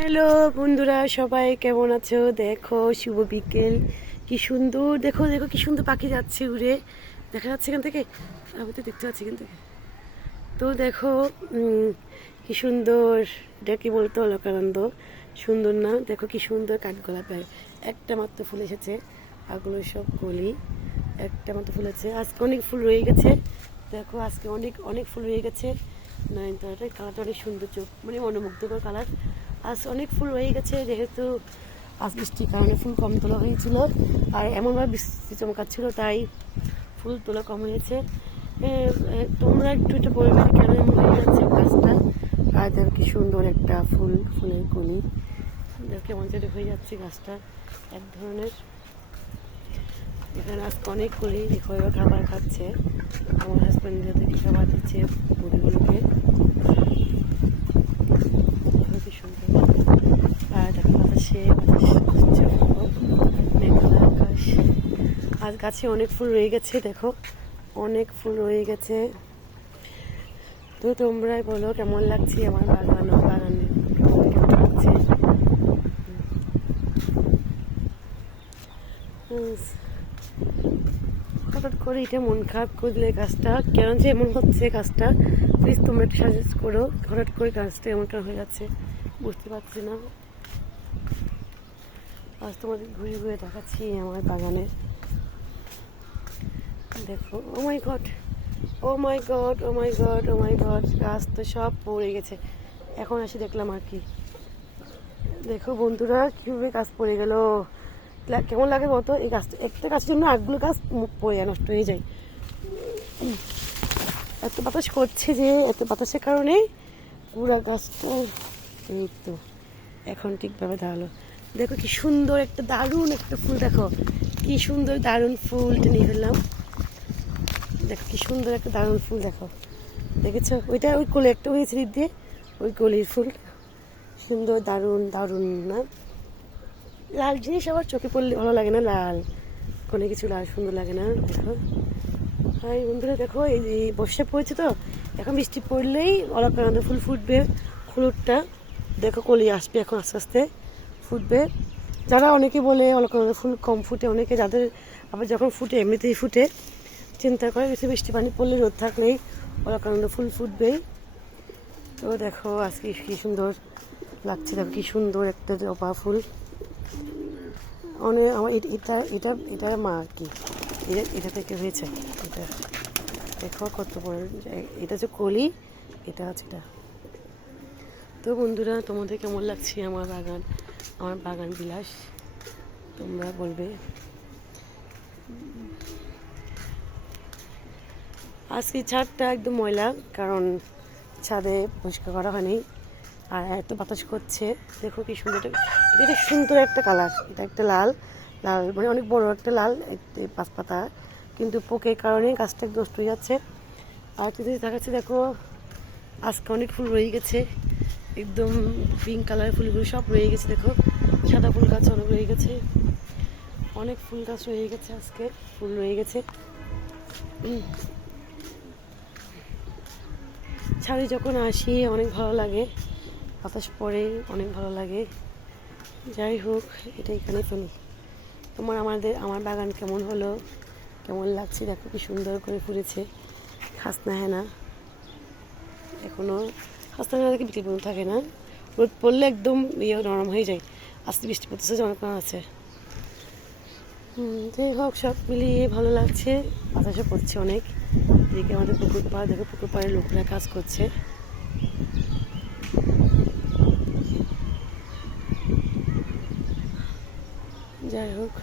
Hello বন্ধুরা, সবাই কেমন আছো? দেখো, শুভ বিকেল। কি সুন্দর, দেখো দেখো, কি সুন্দর পাখি যাচ্ছে উড়ে। দেখা যাচ্ছে এখান থেকে? আমি তো দেখতে পাচ্ছি এখান থেকে। তো দেখো কি সুন্দর। এটা কি বলতো? অলকানন্দ। সুন্দর না? দেখো, কি সুন্দর কাঠগোলাপের একটা মাত্র ফুল এসেছে। আগুলো সব কলি। একটা মাত্র ফুল আছে। আজকে অনেক ফুল রয়ে গেছে। দেখো, আজকে অনেক অনেক ফুল রয়ে গেছে। নয়নতারাটার কালারটা অনেক সুন্দর চোখ মানে মনোমুগ্ধকর কালার আজ অনেক ফুল রয়ে গেছে, যেহেতু আজ বৃষ্টির কারণে ফুল কম তোলা হয়েছিল। আর এমনভাবে বৃষ্টি চমকাচ্ছিল, তাই ফুল তোলা কম হয়েছে। তোমরা একটু একটু বলবে কেন এমন হয়ে যাচ্ছে গাছটা? আর দেখো কি সুন্দর একটা ফুল, ফুলের কলি। কেমন যেন হয়ে যাচ্ছে গাছটা, এক ধরনের। এখানে আজকে অনেক কলি, দেখো খাবার খাচ্ছে। আমার হাজব্যান্ড যাদেরকে খাবার দিচ্ছে মুরগিগুলোকে দেখো কি সুন্দর আর দেখো বাতাসে বাতাস হচ্ছে মেঘলা আকাশ আজ গাছে অনেক ফুল রয়ে গেছে, দেখো। অনেক ফুল রয়ে গেছে। তো তোমরাই বলো, কেমন লাগছে আমার বাগান বাগানে? কেমন লাগছে? হঠাৎ করে এটা মন খারাপ করে দিলে গাছটা কেন যে এমন হচ্ছে গাছটা প্লিজ তোমরা একটু সাজেস্ট করো, হঠাৎ করে গাছটা এমন কেন হয়ে যাচ্ছে, বুঝতে পারছি না। আজ তোমাদের ঘুরে ঘুরে দেখাচ্ছি আমার বাগানে দেখো ও my god oh my god oh my god oh my god গাছ তো সব পড়ে গেছে। এখন এসে দেখলাম আর কি। দেখো বন্ধুরা, কীভাবে গাছ পড়ে গেল। কেমন লাগে বলতো? এই গাছটা একটা গাছের জন্য আটগুলো গাছ পড়ে যায়, নষ্ট হয়ে যায়। এত বাতাস করছে যে, এত বাতাসের কারণে পুরা গাছটা তো এখন ঠিকভাবে দাঁড়াল। দেখো কি সুন্দর একটা দারুণ একটা ফুল, দেখো। কি সুন্দর দারুণ ফুলটা নিয়ে ফেললাম দেখো, কি সুন্দর একটা দারুণ ফুল দেখো। দেখেছ? ওইটা ওই কোলে একটা হয়েছে দিয়ে ওই কলির ফুল। সুন্দর, দারুণ দারুণ, না? লাল জিনিস আবার চোখে পড়লে ভালো লাগে না, লাল। কোনো কিছু লাল, সুন্দর লাগে না, দেখো। হাই বন্ধুরা, দেখো, এই এই বর্ষা পড়েছে তো, এখন বৃষ্টি পড়লেই অলকানন্দ ফুল ফুটবে হলুদটা। দেখো, কলি আসবে এখন আস্তে আস্তে, ফুটবে। যারা অনেকে বলে অলকানন্দ ফুল কম ফুটে, অনেকে যাদের আবার যখন ফুটে, এমনিতেই ফুটে চিন্তা করে বেশি বৃষ্টি পানি পড়লে রোদ থাকলেই অলকানন্দ ফুল ফুটবেই। তো দেখো আজকে কি সুন্দর লাগছে, দেখো কি সুন্দর একটা জবা ফুল। অনেক, আমার এটা এটা এটা মা আর কি? এটা এটা থেকে হয়েছে। এটা দেখো কত বড় এটা হচ্ছে কলি, এটা আছে এটা। তো বন্ধুরা, তোমাদের কেমন লাগছে আমার বাগান আমার বাগান বিলাস? তোমরা বলবে। আজকে ছাদটা একদম ময়লা, কারণ ছাদে পরিষ্কার করা হয়নি। আর এত বাতাস করছে, দেখো কি সুন্দর এটা সুন্দর একটা কালার। এটা একটা লাল লাল মানে অনেক বড় একটা লাল পাঁচ পাতা কিন্তু পোকের কারণে গাছটা নষ্ট হয়ে যাচ্ছে। আর যদি দেখাচ্ছে, দেখো, আজকে অনেক ফুল রয়ে গেছে, একদম পিঙ্ক কালারের ফুলগুলো সব রয়ে গেছে, দেখো। সাদা ফুল গাছ অনেক রয়ে গেছে, অনেক ফুল গাছ রয়ে গেছে আজকে, ফুল রয়ে গেছে। ছাদে যখন আসি, অনেক ভালো লাগে। বাতাস পড়ে, অনেক ভালো লাগে। যাই হোক এটা এখানে ফেলি তোমার আমাদের, আমার বাগান কেমন হলো? কেমন লাগছে? দেখো কি সুন্দর করে ফুটেছে হাসনা হেনা এখনও হাসনা হেনা দেখে বিক্রি পর্যন্ত থাকে না। রোদ পড়লে একদম ইয়ে নরম হয়ে যায়। আস্তে বৃষ্টি পড়তেছে অনেক আছে। যাই হোক, সব মিলিয়ে ভালো লাগছে। বাতাসও পড়ছে অনেক। এদিকে আমাদের পুকুর পাড় দেখো পুকুর পাড়ের লোকরা কাজ করছে। যাই হোক।